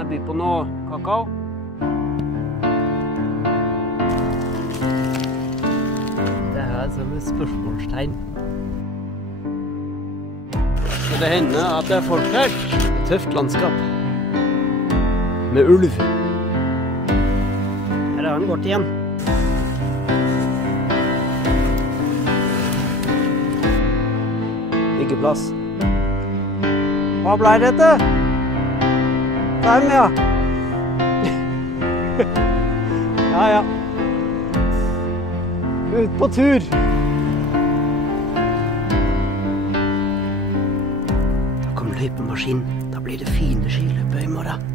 jeg by på noe kakao? Det her er som et spørsmålstegn. Så det hender at det er folk her. Et tøft landskap. Med ulv. Her har han gått igjen. Byggeplass. Hva ble dette? Dem, ja. Ja, ja. Ut på tur. Da kommer løypemaskinen. Da blir det fine skiløyper i morgen.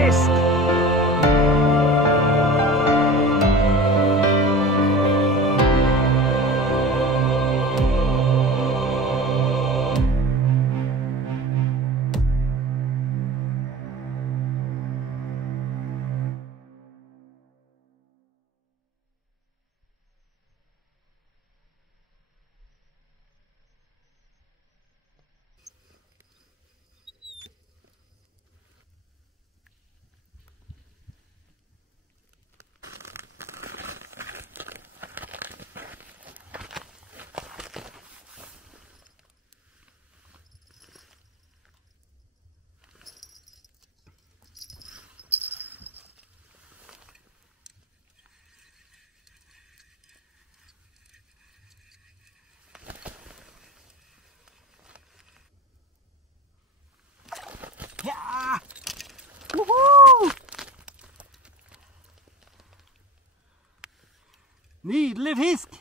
Fisk! Ja! Woohoo! Nydelig fisk!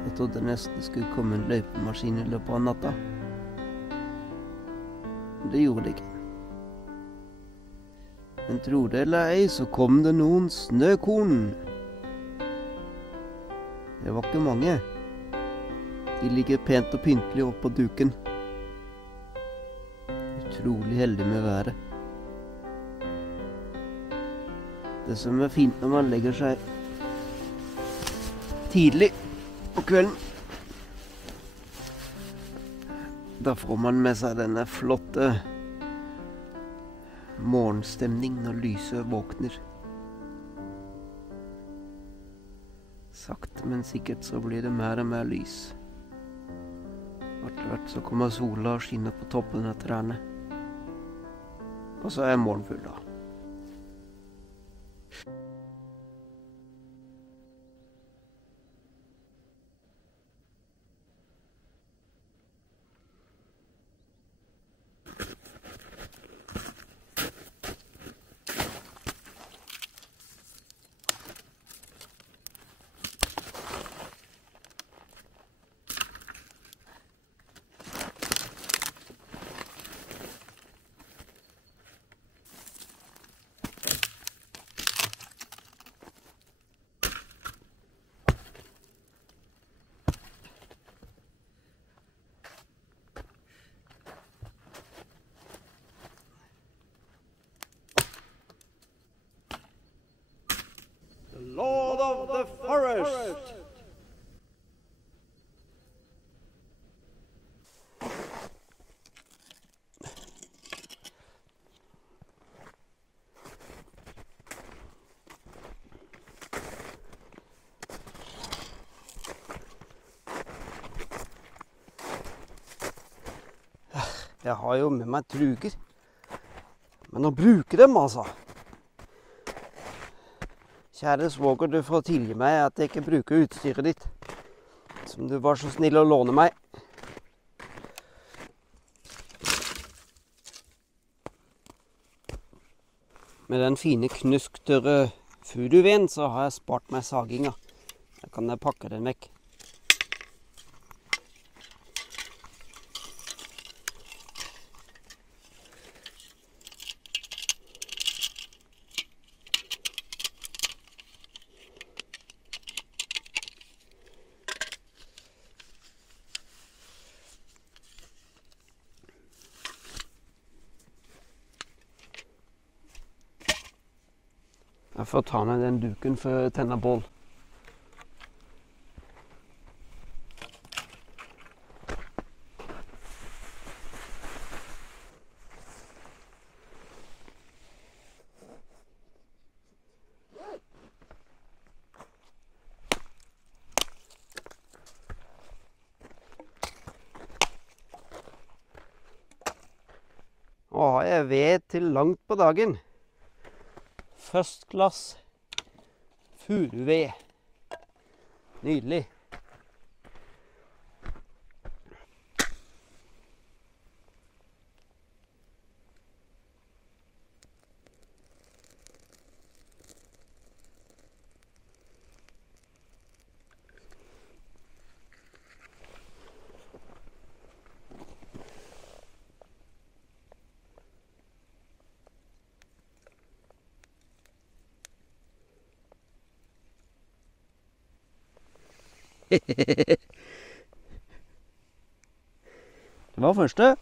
Jeg trodde nesten det skulle komme en løypemaskin i løpet av natta. Det gjorde det ikke. Men tro det eller ei, så kom det noen snøkorn. Det var ikke mange. De ligger pent og pyntelig opp på duken. Utrolig heldig med været. Det som er fint når man legger seg tidlig på kvelden, da får man med seg denne flotte morgenstemning når lyset våkner. Sakte, men sikkert så blir det mer og mer lys. Etter hvert så kommer sola og skinner på toppen av trærne. Og så er morgen full da. Lord of the forest! Jeg har jo med meg truger, men å bruke dem altså. Kjære svoger, du får tilgi meg at jeg ikke bruker utstyret ditt, som du var så snill å låne meg. Med den fine knusktørre fuduveden så har jeg spart meg saginga. Da kan jeg pakke den vekk. Jeg får ta med den duken for å tenne bål. Nå har jeg ved til langt på dagen. First class furuved. Nydelig. Det var første.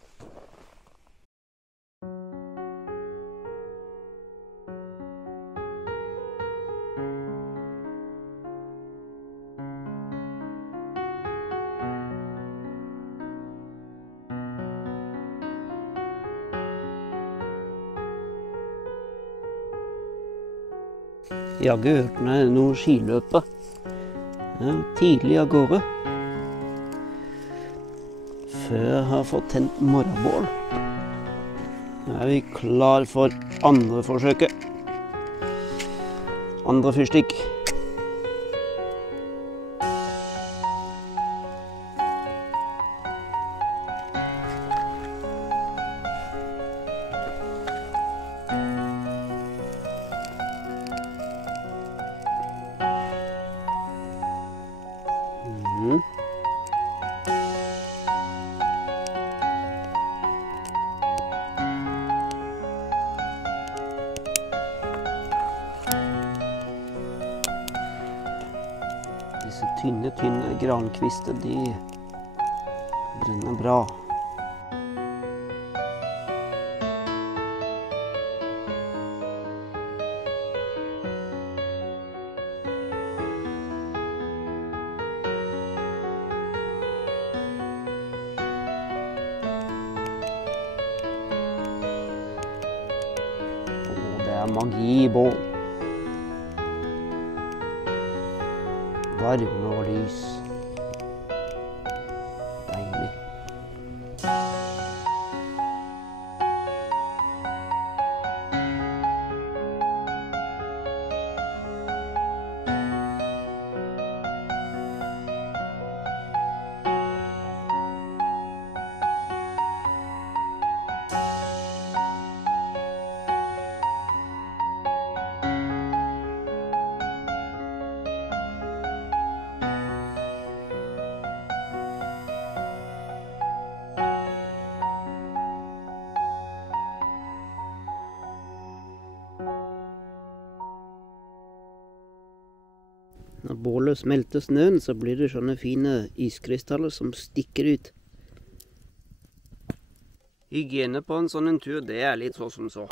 Jaggu hørte jeg noen skiløper. Ja, tidlig av gårde. Før jeg har fått tent morgenbål. Nå er vi klar for andre forsøket. Andre fyrstikk. Disse tynne grankvister, de brenner bra. Det er magi i bål. Varme og lys. Deilig. Når bålet smelter snøen, så blir det sånne fine iskrystaller som stikker ut. Hygiene på en sånn tur, det er litt så som så.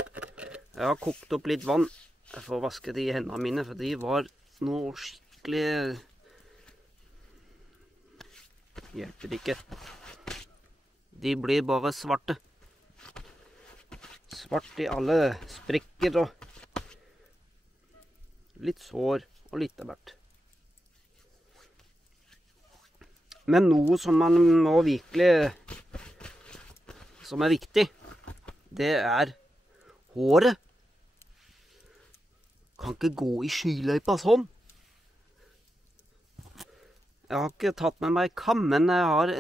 Jeg har kokt opp litt vann. Jeg får vaske de hendene mine, for de var noe skikkelig... Hjelper det ikke. De blir bare svarte. Svart i alle sprekker og litt sår og litt av hvert. Men noe som man må virkelig, som er viktig, det er håret. kan ikke gå i skiløypa sånn. Jeg har ikke tatt med meg kam, men jeg har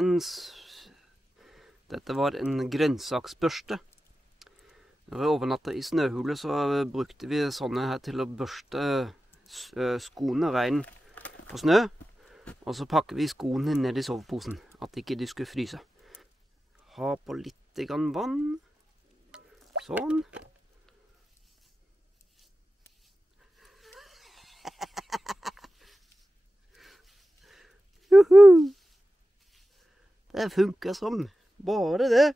Dette var en grønnsaksbørste. Når vi overnattet i snøhule, så brukte vi sånne her til å børste skoene rein på snø. Og så pakker vi skoene ned i soveposen, at ikke de skulle fryse. Ha på litt grann vann. Sånn. Juhu! Det funker som bare det.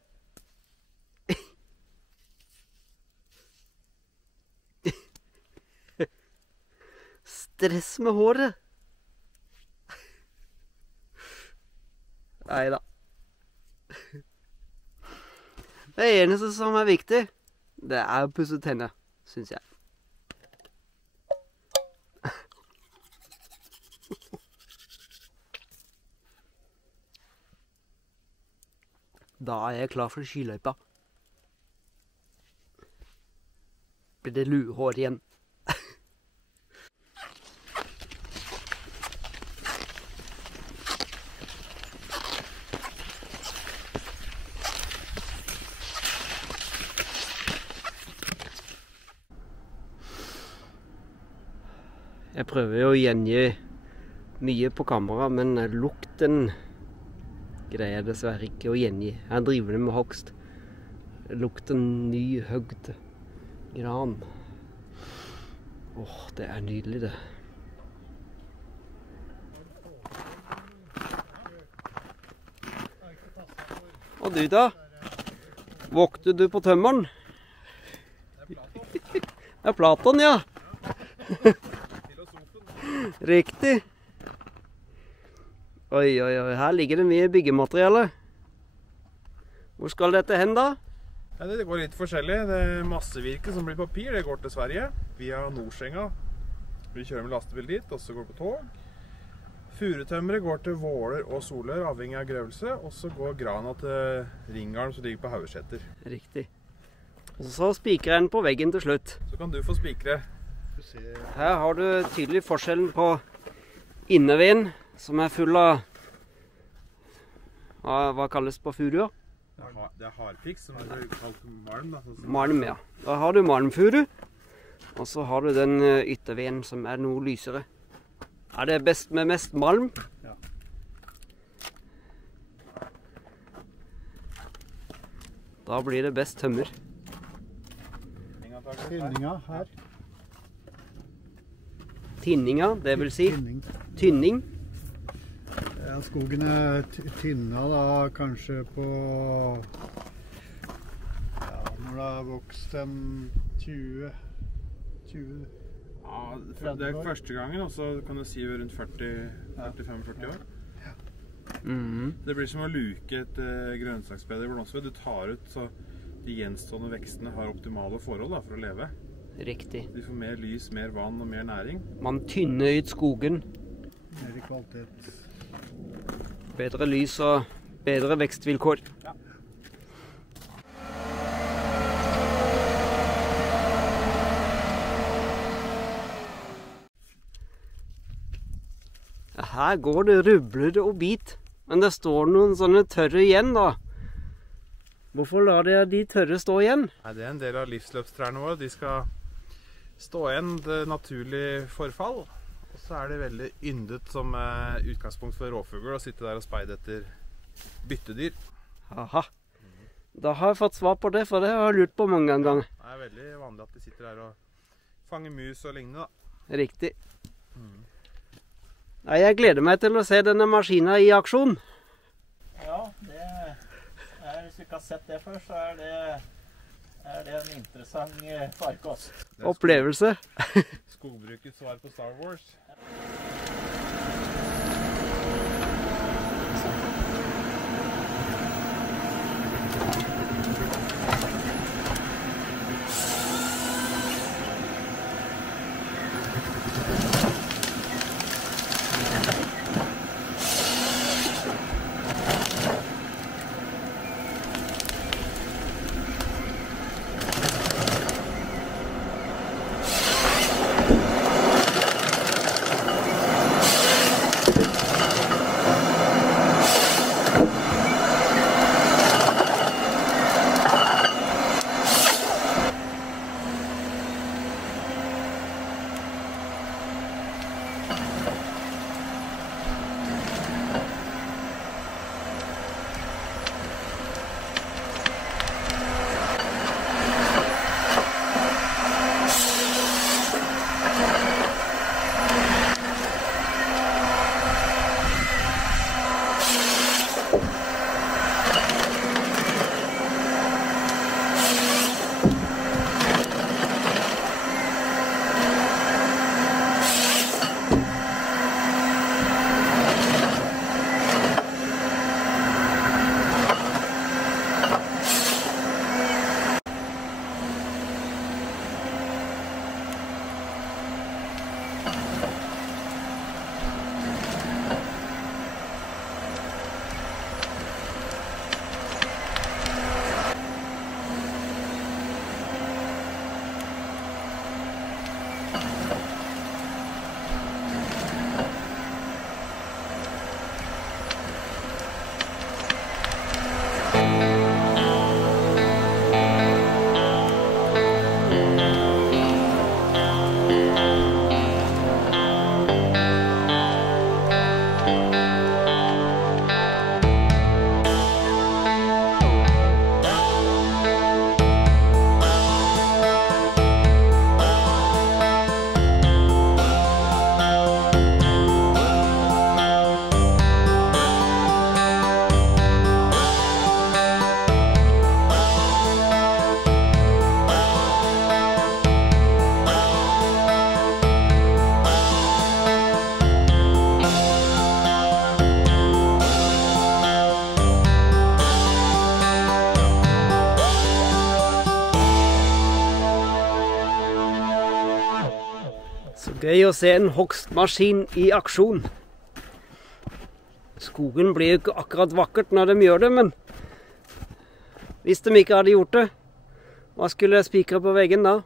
Stress med håret. Neida. Det eneste som er viktig, det er å pusse tenner, synes jeg. Da er jeg klar for skiløypa. Blir det luehår igjen? Jeg prøver jo å gjengi mye på kamera, men lukten greier jeg dessverre ikke å gjengi. Her driver det med hogst. Det lukter nyhøgd gran. Åh, det er nydelig det. Og du da? Våkte du på tømmeren? Det er Platon, ja. Riktig. Oi, oi, oi. Her ligger det mye byggemateriale. Hvor skal dette hen da? Ja, det går litt forskjellig. Det er massevirke som blir papir. Det går til Sverige via Norsenga. Vi kjører med lastebil dit, og så går det på tog. Furutømmere går til Våler og Solør, avhengig av grøvelse. Og så går grana til Ringgarden som ligger på Haugeseter. Riktig. Og så spiker jeg den på veggen til slutt. Så kan du få spikre. Her har du tydelig forskjellen på inneveden, som er full av hva kalles på furu? Det er hardfiks, som blir kalt malm. Da, malm, ja. Da har du malmfuru, og så har du den ytterveden som er noe lysere. Er det best med mest malm? Ja. Da blir det best tømmer. Tinninga her. Tinninga, det vil si? Tynning. Ja, skogen er tynna da, kanskje på, ja, når det har vokst en 20. Ja, det er første gangen, og så kan du si rundt 40-45 år. Ja. Det blir som å luke et grønnsaksbed i blomster. Du tar ut så de gjenstående vekstene har optimale forhold da, for å leve. Riktig. De får mer lys, mer vann og mer næring. Man tynner ut skogen. Mer i kvalitet. Bedre lys og bedre vekstvilkår. Ja. Her går det rubler og bit, men det står noen sånne tørre igjen da. Hvorfor lar de tørre stå igjen? Nei, det er en del av livsløpstrærne våre. De skal stå igjen til naturlig forfall. Og så er det veldig yndet som utgangspunkt for rovfugler å sitte der og speide etter byttedyr. Aha. Da har jeg fått svar på det, for det har jeg lurt på mange ganger. Det er veldig vanlig at de sitter der og fanger mus og lignende da. Riktig. Nei, jeg gleder meg til å se denne maskinen i aksjon. Ja, hvis du ikke har sett det før, så er det en interessant farkost. Opplevelse. Skogbrukets svar på Star Wars. herlig å se en hogstmaskin i aksjon. Skogen blir jo ikke akkurat vakkert når de gjør det, men hvis de ikke hadde gjort det, hva skulle jeg spikre på veggen da?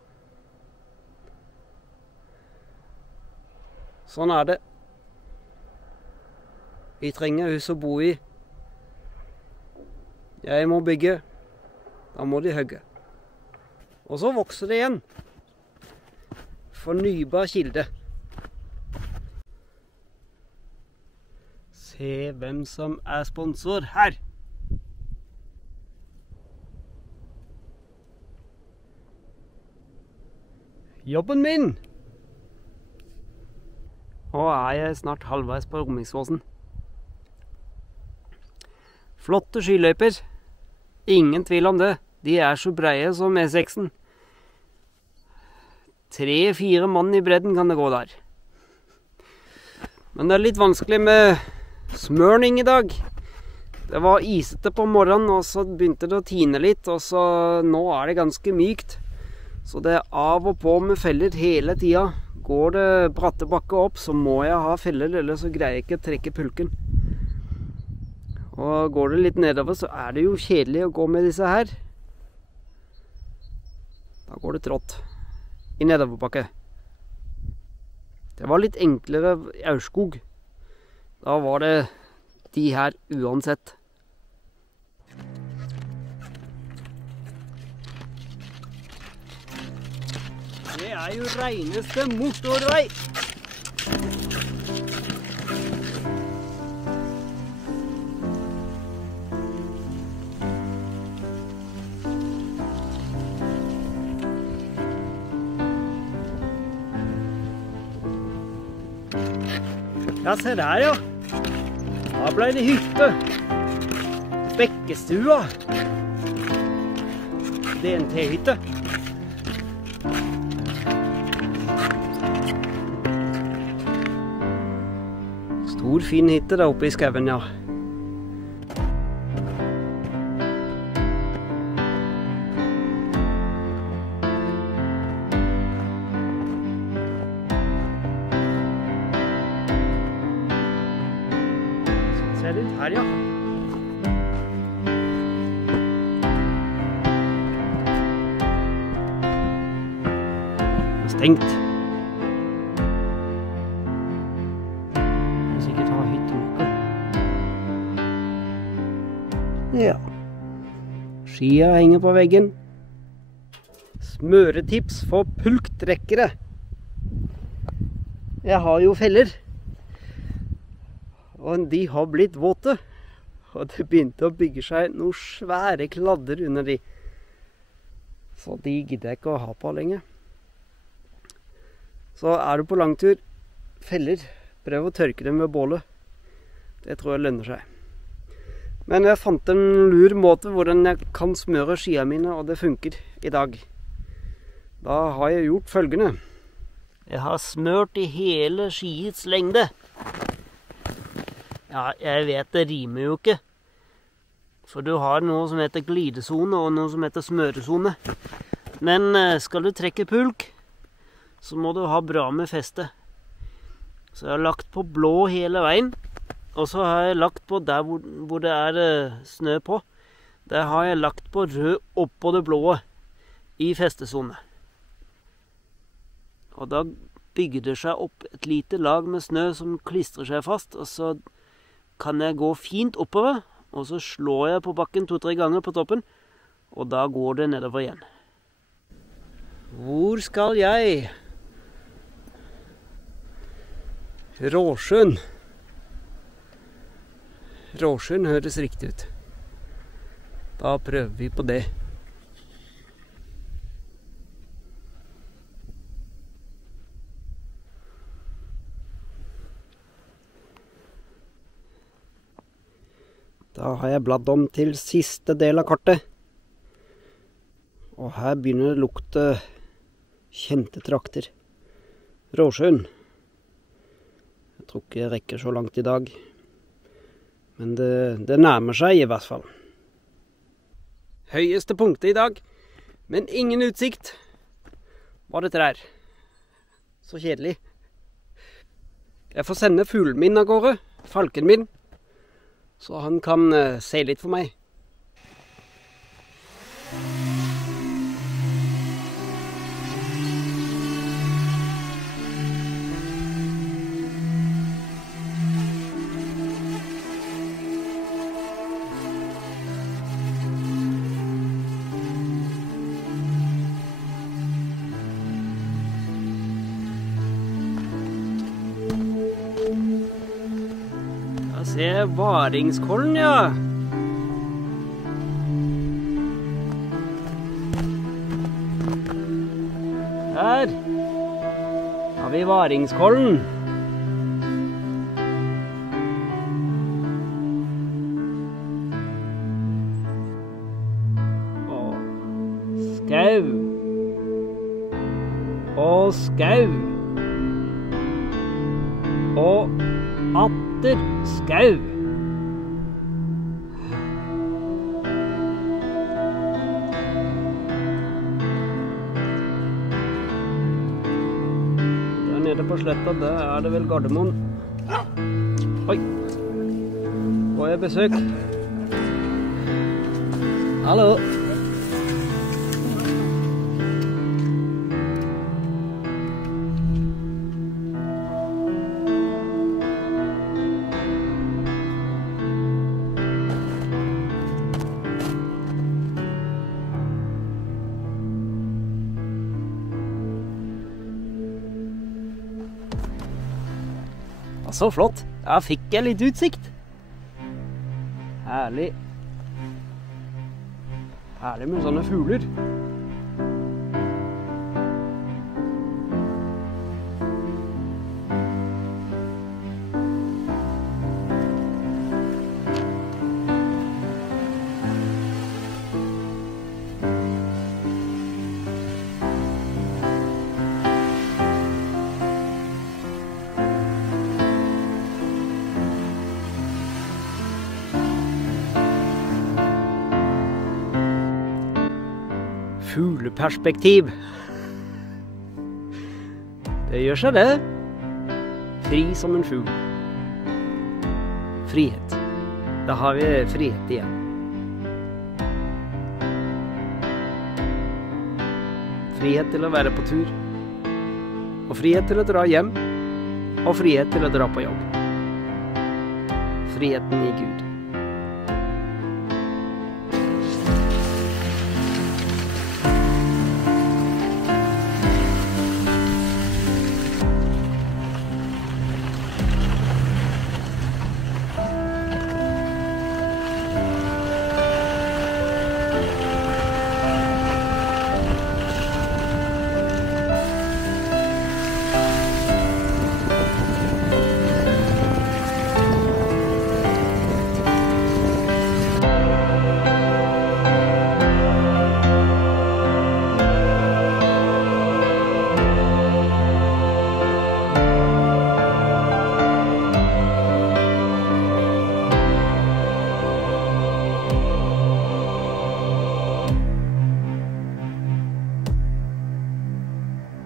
Sånn er det. Vi trenger hus å bo i. Jeg må bygge, da må de hugge. Og så vokser det igjen. Fornybar kilde. Se hvem som er sponsor her. Jobben min! Nå er jeg snart halvveis på Rommingsåsen. Flotte skiløyper. Ingen tvil om det. De er så breie som E6-en. 3-4 mann i bredden kan det gå der. Men det er litt vanskelig med smørning i dag. Det var isete på morgenen, og så begynte det å tine litt, og så nå er det ganske mykt. Så det er av og på med feller hele tida. Går det bratte bakke opp, så må jeg ha feller, eller så greier jeg ikke å trekke pulken. Og går det litt nedover, så er det jo kjedelig å gå med disse her. Da går det trått i nedoverbakke. Det var litt enklere i Aurskog. Da var det de her uansett. Det er jo reneste motorvei. Ja, se der, ja. Da ble det hytte. Bekkestua. DNT-hytte. Stor, fin hytte der oppe i skauen, ja. Se det ut her, ja. Det er stengt. Ja. Skia henger på veggen. Smøretips for pulktrekkere. Jeg har jo feller. Og de har blitt våte. Og det begynte å bygge seg noen svære kladder under de. Så de gidder jeg ikke å ha på lenge. Så er du på langtur, feller, prøv å tørke dem med bålet. Det tror jeg lønner seg. Men jeg fant en lur måte hvordan jeg kan smøre skia mine, og det funker i dag. Da har jeg gjort følgende. Jeg har smørt i hele skiets lengde. Ja, jeg vet det rimer jo ikke. For du har noe som heter glidesone og noe som heter smøresone. Men skal du trekke pulk, så må du ha bra med feste. Så jeg har lagt på blå hele veien. Og så har jeg lagt på der hvor det er snø på. Der har jeg lagt på rød oppå det blå i festesone. Og da bygger det seg opp et lite lag med snø som klistrer seg fast. Og så kan jeg gå fint oppover, og så slår jeg på bakken 2-3 ganger på toppen. Og da går det nedover igjen. Hvor skal jeg? Råsjøen. Råsjøen høres riktig ut. Da prøver vi på det. Da har jeg bladd om til siste del av kartet. Og her begynner det å lukte kjente trakter. Råsjøen. Jeg tror ikke jeg rekker så langt i dag. Men det nærmer seg i hvert fall. Høyeste punktet i dag, men ingen utsikt. Bare trær. Så kjedelig. Jeg får sende fuglen min av gårde, falken min, så han kan se litt for meg. Se Varingskollen, ja. Her har vi Varingskollen. Og skau. Og skau. Og atter skau. Der nede på sletta, der er det vel Gardermoen. Oi. Får jeg besøk? Hallo. Så flott. Her fikk jeg litt utsikt. Herlig. Herlig med sånne fugler. Fugleperspektiv. Det gjør seg det. Fri som en fugl. Frihet. Da har vi frihet igjen. Frihet til å være på tur. Og frihet til å dra hjem. Og frihet til å dra på jobb. Friheten i Gud.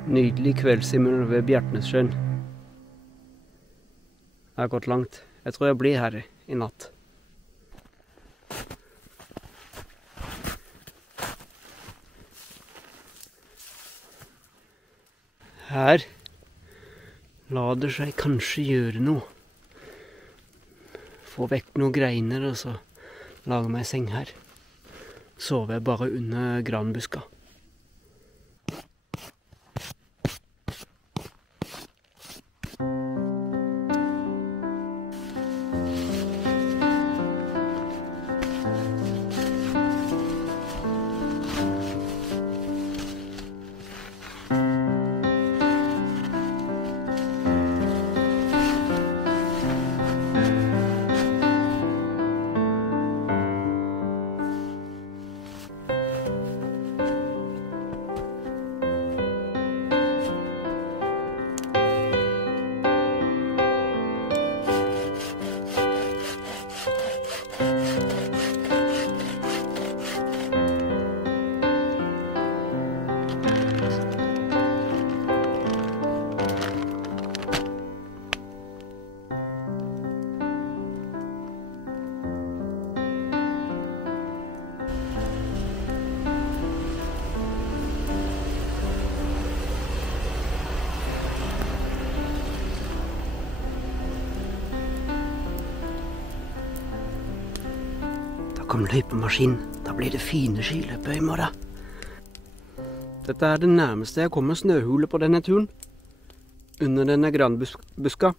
Nydelig kveldshimmel ved Bjartnessjøen. Det har gått langt. Jeg tror jeg blir her i natt. Her lar det seg kanskje gjøre noe. Få vekk noen greiner og så lage meg seng her. Sover jeg bare under granbuska. kom løypemaskin. Da blir det fine skiløper i morgen. Dette er det nærmeste jeg kommer snøhule på denne turen. Under denne granbuska.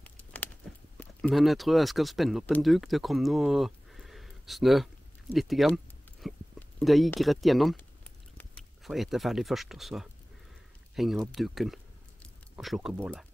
Men jeg tror jeg skal spenne opp en duk. Det kom noe snø. Litt grann. Det gikk rett gjennom. Får ete ferdig først, og så henger jeg opp duken og slukker bålet.